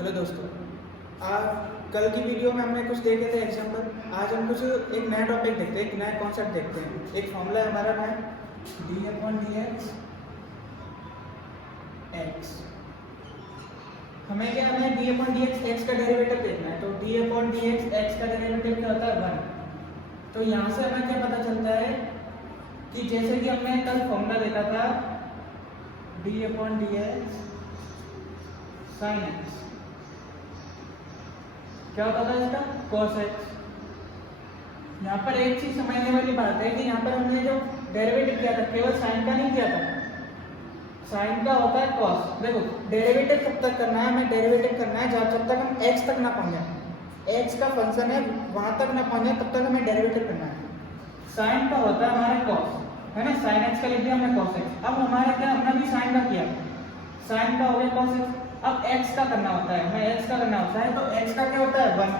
Hello दोस्तों, कल की वीडियो में हमने कुछ देखे थे एग्जाम्पल। आज हम कुछ एक नया टॉपिक देखते हैं, एक नया कॉन्सेप्ट देखते हैं। एक फॉर्मूला हमारा है d/dx x। हमें क्या है, d/dx x का डेरिवेटिव देखना है। तो d/dx x का डेरिवेटिव क्या होता है 1। तो यहाँ से हमें क्या पता चलता है कि जैसे कि हमने कल फॉर्मूला देखा था d/dx sin x, क्या होता था इसका cos x। यहाँ पर एक चीज समझने वाली बात है कि यहाँ पर हमने जो डेरिवेटिव किया था केवल साइन का नहीं किया था, साइन का होता है cos। देखो डेरिवेटिव कब तक करना है, हमें डेरिवेटिव करना है जब तक हम x तक ना पहुंचे। x का फंक्शन है, वहां तक ना पहुंचे तब तक हमें डेरिवेटिव करना है। साइन का होता है हमारा cos, है ना। sin x का लिख दिया हमने cos x। अब हमारा क्या, हमने भी साइन का किया, साइन का हो गया cos x। अब x का करना होता है, हमें x का करना होता है। तो x का क्या होता है 1,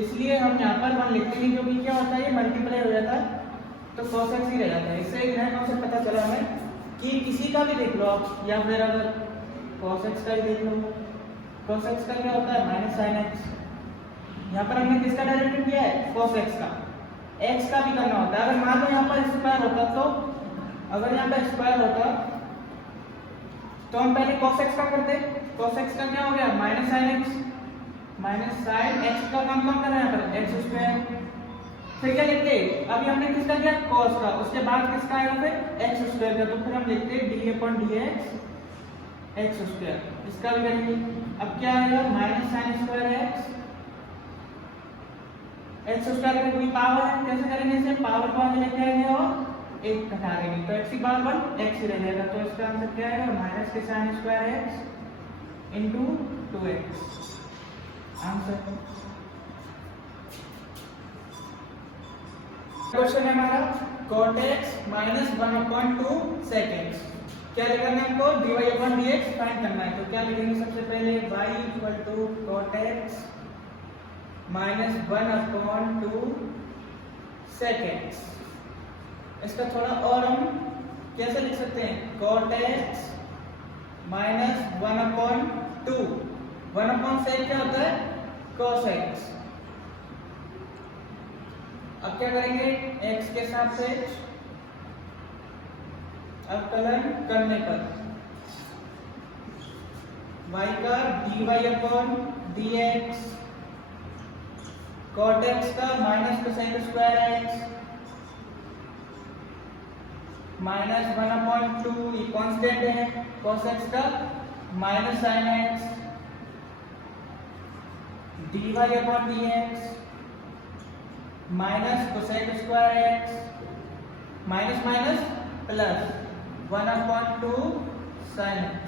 इसलिए हम यहाँ पर 1 लिखते हैं क्योंकि क्या होता है ये मल्टीप्लाई हो जाता है तो cos x ही रह जाता है। इससे एक नया कॉन्सेप्ट पता चला हमें कि किसी का भी देख लो आप, या फिर अगर cos x का ही देख लो, cos x का क्या होता है माइनस sin x। यहाँ पर हमने किसका डेरिवेटिव किया है cos x का, x का भी करना होता है। अगर मान लो यहाँ पर स्क्वायर होता, तो अगर यहाँ पर स्क्वायर होता तो हम पहले cos x का करते। cos x का क्या हो गया minus sin x, minus sin x का काम कौन कर रहा है यहाँ पर x स्क्वायर। फिर क्या लिखते, अभी हमने किसका किया cos का, उसके बाद किसका आएगा फिर x स्क्वायर का। तो फिर हम लिखते d/dx x स्क्वायर, इसका भी करेंगे। अब क्या आएगा minus sin square x square का कोई पावर है, कैसे करेंगे इसे, पावर को आगे लेके आएंगे और एक घटा देंगे तो x की पावर 1 x ही रह जाएगा। तो इसका आंसर क्या आएगा माइनस के sin square x into 2x answer. Question है हमारा cot x माइनस 1/2 सेकेंड्स। क्या लिखना है हमको dy/dx फाइंड करना है। तो क्या लिखेंगे सबसे पहले y equal to cot x minus 1/2 seconds. इसका थोड़ा और हम कैसे लिख सकते हैं cot x माइनस 1/2, 1/sec क्या होता है cos x। अब क्या करेंगे x के सापेक्ष अवकलन करने पर y का dy/dx cot x का minus cosec square x minus 1/2 ये कांस्टेंट है, cos x का minus sin x dy/dx minus cosec square x minus minus plus 1/2 sin x।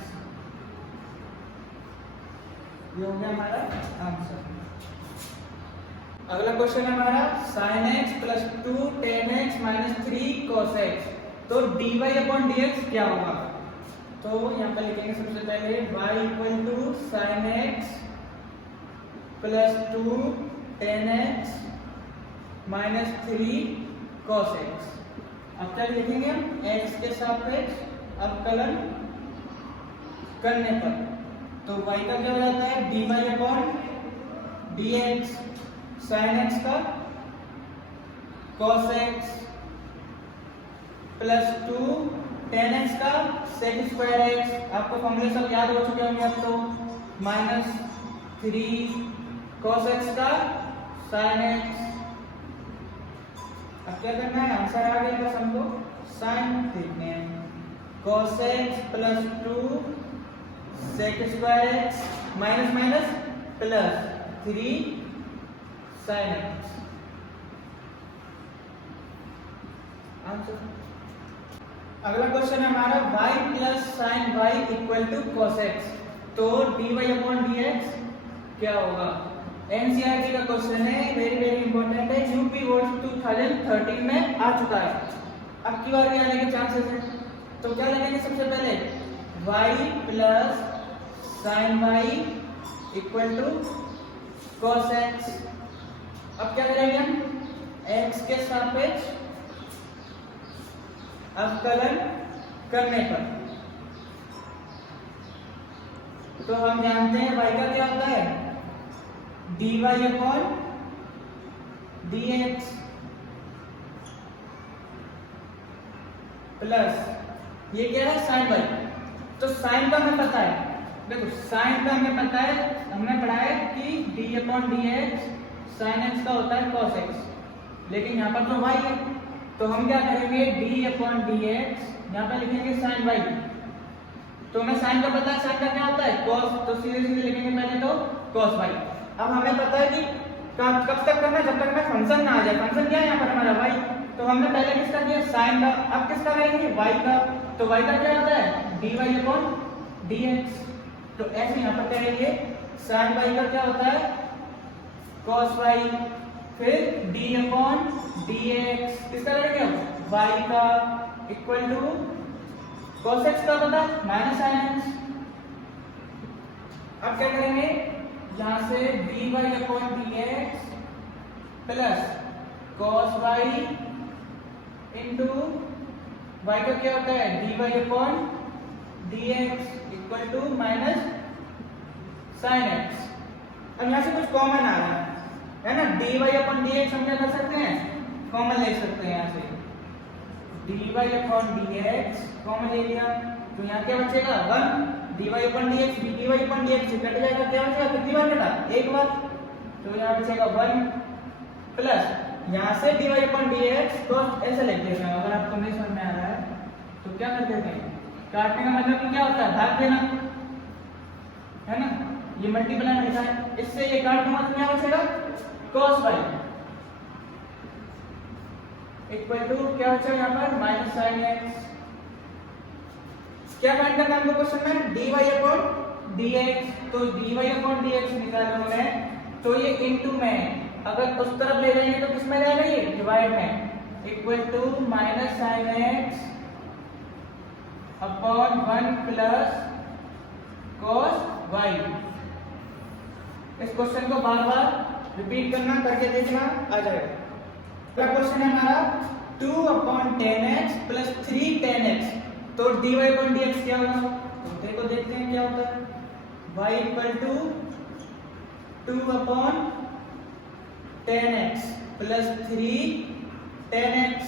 ये हो गया हमारा आंसर। अगला क्वेश्चन है हमारा sin x plus 2 tan x minus 3 cos x। तो dy/dx क्या होगा, तो यहाँ पर लिखेंगे सबसे पहले y equal to sin x plus 2 tan x minus 3 cos x। अब क्या लिखेंगे हम x के सापेक्ष अवकलन करने पर। तो y का क्या हो जाता है dy/dx sin x का cos x plus 2 tan x का sec स्क्वायर x। आपको फॉर्मूले सब याद हो चुके होंगे अब तो, माइनस 3 cos x का sin x। अब क्या करना है, आंसर आ गया बस हमको साइन देखने हैं। cos x plus 2 sec square x minus minus plus 3 sin x answer. अगला क्वेश्चन है हमारा y plus sin y equal to cos x। तो dy/dx क्या होगा, एनसीईआरटी का क्वेश्चन है, वेरी वेरी इंपॉर्टेंट है। यूपी बोर्ड 2013 में आ चुका है, अब की बार भी आने के चांसेस हैं। तो क्या लिखेंगे सबसे पहले y plus sin y equal to cos x। अब क्या करेंगे हम x के सापेक्ष अवकलन करने पर तो हम जानते हैं y का क्या होता है dy अपॉन dx प्लस ये क्या है sin y। तो sin का हमें पता है, देखो sin का हमें पता है, हमने पढ़ा है कि d upon dx sin x का होता है cos x, लेकिन यहाँ पर तो y है तो हम क्या करेंगे d अपॉन dx यहाँ पर लिखेंगे sin y। तो हमें sin का पता है, sin का क्या होता है cos, तो सीधे सीधे लिखेंगे पहले तो cos y। अब हमें पता है कि कब तक करना है, जब तक हमें फंक्शन ना आ जाए। फंक्शन क्या है यहाँ पर हमारा y, तो हमने पहले किसका किया sin का, अब किसका करेंगे y का। तो y का क्या होता है dy अपॉन dx, तो ऐसे यहाँ पर करेंगे sin y का क्या होता है cos y, फिर d अपॉन dx किसका करेंगे अब y का इक्वल टू cos x का पता है माइनस sin x। अब क्या करेंगे यहाँ से dy upon dx plus cos y into y का क्या होता है dy upon dx equal to minus sin x। अब यहाँ से कुछ कॉमन आ रहा है ना, dy अपॉन dx हम क्या कर सकते हैं कॉमन ले सकते हैं। यहाँ से dy अपॉन dx कॉमन ले लिया तो यहाँ क्या बचेगा 1, dy अपॉन dx भी dy अपॉन dx से कट जाएगा, क्या बचेगा कितनी बार कटा एक बार, तो यहाँ बचेगा 1 प्लस यहाँ से dy अपॉन dx तो ऐसे लिख देते हैं। अगर आपको नहीं समझ में आ रहा है तो क्या कर देते हैं, काटने का मतलब क्या होता है भाग देना है ना, ये मल्टीप्लाई में लिखा है, इससे ये काट दूंगा तो क्या बचेगा cos y इक्वल टू क्या बचा यहाँ पर माइनस sin x। क्या फाइंड करना है हमको क्वेश्चन में dy अपॉन dx, तो dy अपॉन dx निकालना है तो ये इनटू में अगर उस तरफ ले जाएंगे तो किसमें जाएगा ये डिवाइड में, equal to minus sin x upon 1 plus cos y। इस क्वेश्चन को बार बार रिपीट करना, करके देखना आ जाएगा। अगला क्वेश्चन है हमारा 2 अपॉन 10x प्लस 3 10x, तो dy अपॉन dx क्या होगा, तो देखो देखते हैं क्या होता है y equal to 2 upon 10x plus 3 10x।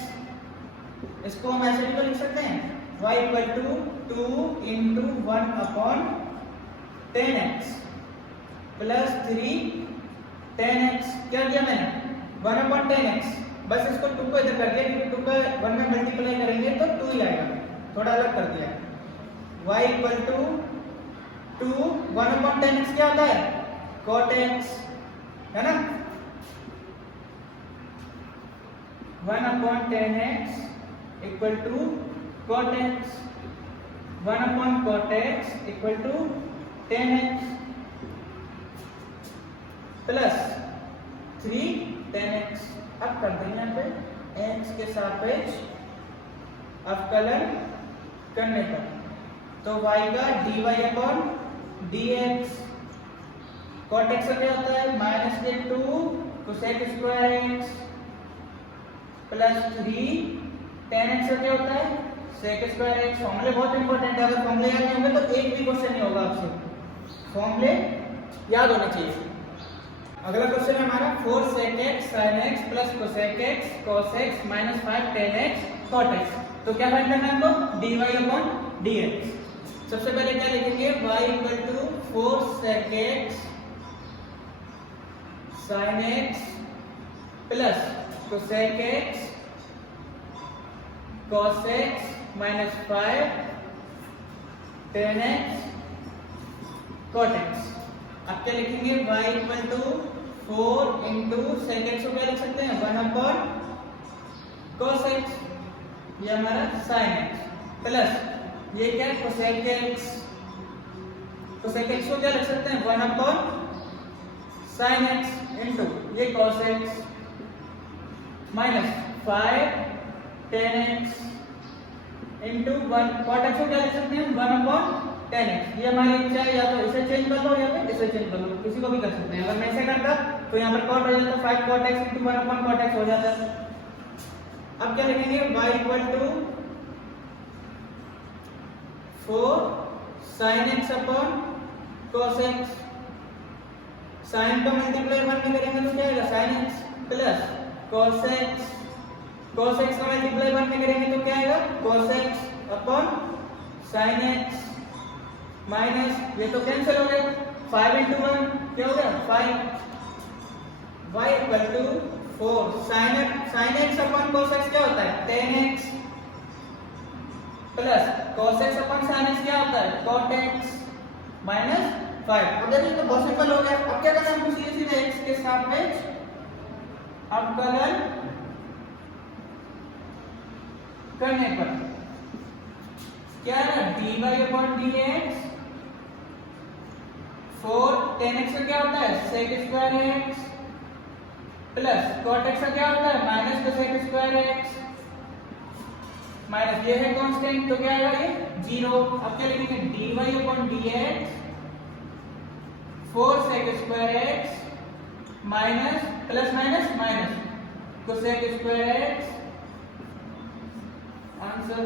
इसको हम ऐसे भी तो लिख सकते हैं y equal to 2 into 1 upon 10x plus 3 10x। क्या किया मैंने 1 अपॉन 10x, बस इसको 2 को इधर कर दिया क्योंकि 2 को 1 में मल्टीप्लाई करेंगे तो 2 ही आएगा, थोड़ा अलग कर दिया। y equal to 2 1 upon 10x क्या होता है cot x है ना, 1 upon 10x equal to cot x, 1 upon cot x equal to 10x plus 3 10x। अब कर देंगे यहाँ पे x के सापेक्ष अवकलन करने पर, तो y का dy upon dx cot x क्या होता है माइनस के 2 cosec square x plus 3 tan x क्या होता है sec स्क्वायर x। फॉर्मूले बहुत इंपॉर्टेंट है, अगर फॉर्मूले याद नहीं होंगे तो एक भी क्वेश्चन नहीं होगा आपसे, फॉर्मूले याद होना चाहिए। अगला क्वेश्चन है हमारा 4 sec x sin x plus cosec x cos x minus 5 tan x cot x, तो क्या फाइंड करना है हमको dy अपॉन dx। सबसे पहले क्या लिखेंगे y equal to 4 sec x sin x plus cosec x cos x minus 5 tan x cot x। अब क्या लिखेंगे y equal to 4 into sec x को क्या लिख सकते हैं 1 अपॉन cos x, ये हमारा sin x प्लस ये क्या है cosec x, cosec x को क्या लिख सकते हैं 1 अपॉन sin x इंटू ये cos x minus 5 tan x into 1 cot x को क्या लिख सकते हैं 1 अपॉन 10x। ये हमारी इच्छा है, या तो इसे चेंज कर लो या फिर इसे चेंज कर लो, किसी को भी कर सकते हैं। अगर मैं ऐसे करता तो यहाँ पर cot हो जाता 5 cot x into 1 upon cot x हो जाता। अब क्या लिखेंगे y equal to 4 sin x upon cos x, sin का मल्टीप्लाई 1 में करेंगे तो क्या आएगा sin x plus cos x, cos x का मल्टीप्लाई 1 में करेंगे तो क्या आएगा cos x upon sin x minus ये तो कैंसिल हो गए 5 into 1 क्या हो गया 5 y equal to 4 sin x upon cos x क्या होता है 10x plus cos x upon sin x क्या होता है cot x माइनस 5। अब देखिए तो बहुत सिंपल हो गया। अब क्या करना है हमको सीधे सीधे x के सापेक्ष अवकलन करने पर क्या है dy अपॉन dx 4 10x का क्या होता है sec square x plus cot x का क्या होता है minus sec square x minus ये है कांस्टेंट तो क्या आएगा ये 0। अब क्या लिखेंगे dy upon dx 4 sec square x minus plus minus minus तो sec square x answer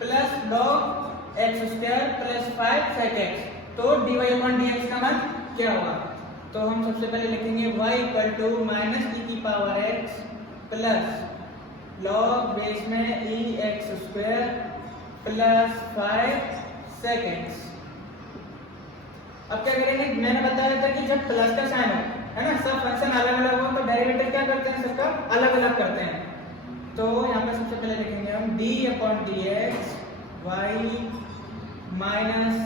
plus log x square plus 5 sec x तो dy अपॉन dx का मान क्या होगा। तो हम सबसे पहले लिखेंगे y equal to minus e की power x plus log base में e x square plus 5 sec x। अब क्या करेंगे मैंने बताया था कि जब प्लस का साइन हो है ना सब फंक्शन अलग अलग हो तो डेरिवेटिव क्या करते हैं सबका अलग अलग करते हैं। तो यहाँ पे सबसे पहले लिखेंगे हम d upon dx y minus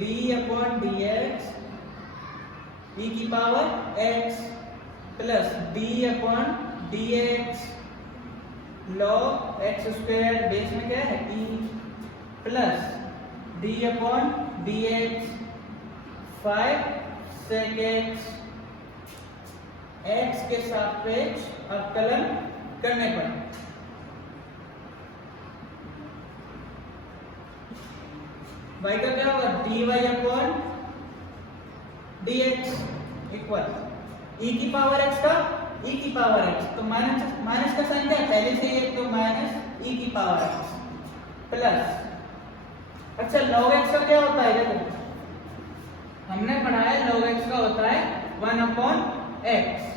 d upon dx e की power x plus d upon dx log x square base में क्या है e plus d upon dx 5 sec x x के सापेक्ष अवकलन करने पर y का क्या होगा dy upon dx equal e की पावर x का e की पावर x तो माइनस का साइन क्या है पहले से ही तो माइनस e की पावर x प्लस अच्छा log x का क्या होता है देखो हमने पढ़ा है log x का होता है 1 अपॉन x।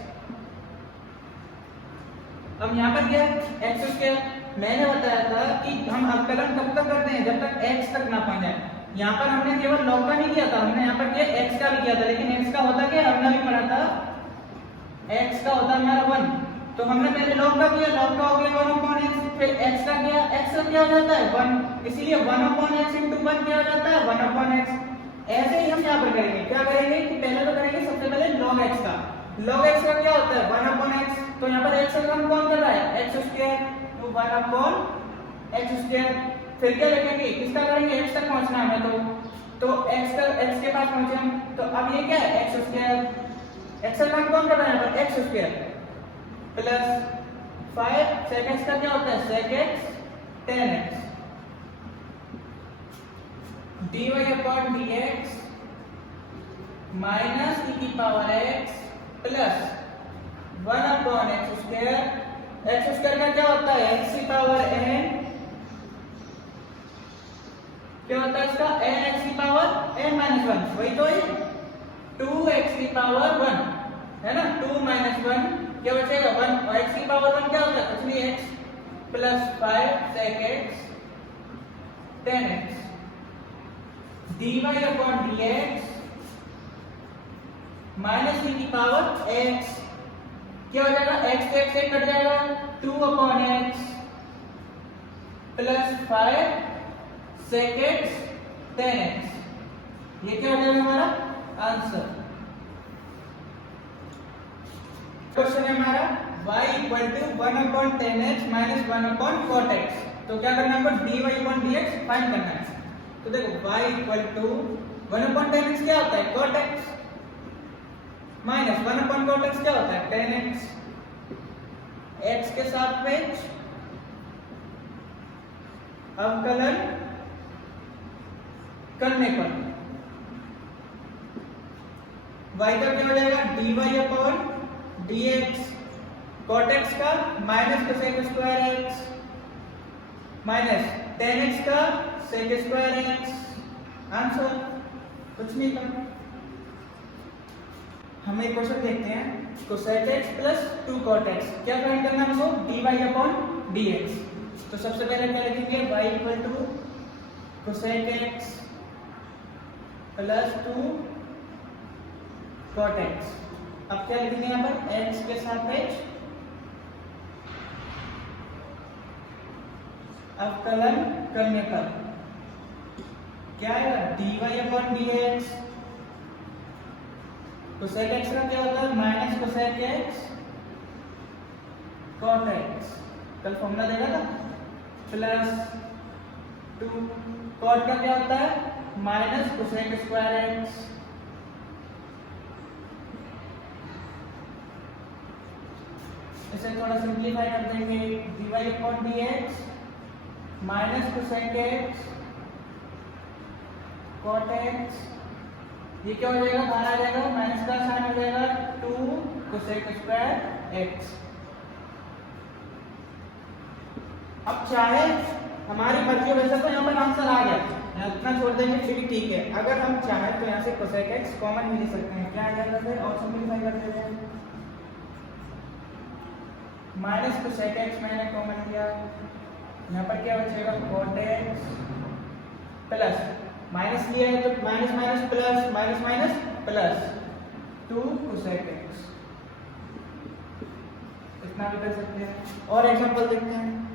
अब यहाँ पर क्या है x स्क्वायर मैंने बताया था कि हम अवकलन कब तक करते हैं जब तक x तक ना पहुंच जाए। यहाँ पर हमने केवल log का नहीं किया था हमने यहाँ पर किया x का भी किया था लेकिन x का होता क्या हमने भी पढ़ा था x का होता हमारा 1 तो हमने पहले log का किया log का हो गया 1 अपॉन x फिर x का किया x का क्या हो जाता है 1 इसलिए 1 अपॉन x into 1 क्या हो जाता है 1 अपॉन x। ऐसे ही हम यहाँ पर करेंगे क्या करेंगे कि पहले तो करेंगे सबसे पहले log x का क्या होता है 1 अपॉन x तो यहाँ पर x का हम कौन कर रहा है x स्क्वायर तो 1 अपॉन x स्क्वायर फिर क्या लिखेंगे किसका करेंगे x तक पहुंचना है तो x के पास पहुंचे हम तो अब ये क्या है x स्क्वायर x का मान कौन कर रहा है यहाँ पर x square plus 5 sec x का क्या होता है sec x 10x dy upon dx minus e की power x plus 1 upon x square का क्या होता है x की पावर n क्या होता है इसका n x की पावर n माइनस 1 वही तो है 2x की पावर 1 है ना 2 माइनस 1 क्या बचेगा 1 और x की पावर 1 क्या होता है कुछ नहीं x plus 5 sec x 10x dy upon dx minus e की पावर x क्या हो जाएगा x तो x से कट जाएगा 2 upon x plus 5 sec x 10x ये क्या हो जाएगा हमारा आंसर। क्वेश्चन है हमारा y equal to 1 upon 10x minus 1 upon cot x तो क्या करना है हमको dy अपॉन dx फाइंड करना है। तो देखो y equal to 1 upon 10x क्या होता है cot x minus 1 upon cot x क्या होता है 10x x के सापेक्ष अवकलन करने पर y का क्या हो जाएगा dy upon dx cot x का minus sec square x minus 10x का sec स्क्वायर x आंसर कुछ नहीं करना। हम एक क्वेश्चन देखते हैं cosec x plus 2 cot x, क्या फाइंड करना है हमको? dy upon dx। तो सबसे पहले क्या लिखेंगे? y equal to cosec x plus 2 cot x। अब क्या लिखेंगे यहाँ पर? x के सापेक्ष अवकलन करने पर क्या आएगा? dy upon dx। cosec x का क्या होता है? Minus cosec x cot x, कल फॉर्मूला देखा था, प्लस 2 cot का क्या होता है? Minus cosec square x। इसे थोड़ा सिंप्लीफाई कर देंगे, dy upon dx minus cosec x cot x, ये क्या हो जाएगा? बाहर आ जाएगा, माइनस का साइन हो जाएगा 2 cosec स्क्वायर x। अब चाहे हमारी मर्जी, वैसे तो यहाँ पर आंसर आ गया, यहाँ इतना छोड़ देंगे फिर भी ठीक है। अगर हम चाहें तो यहाँ से cosec x कॉमन भी ले सकते हैं, क्या आ जाएगा फिर? और सिंप्लीफाई कर देते हैं, माइनस cosec x मैंने कॉमन लिया, यहाँ पर क्या बचेगा? cot x प्लस माइनस लिया है तो minus minus plus, minus minus plus 2 cosec x। इतना भी कर सकते हैं। और एग्जांपल देखते हैं,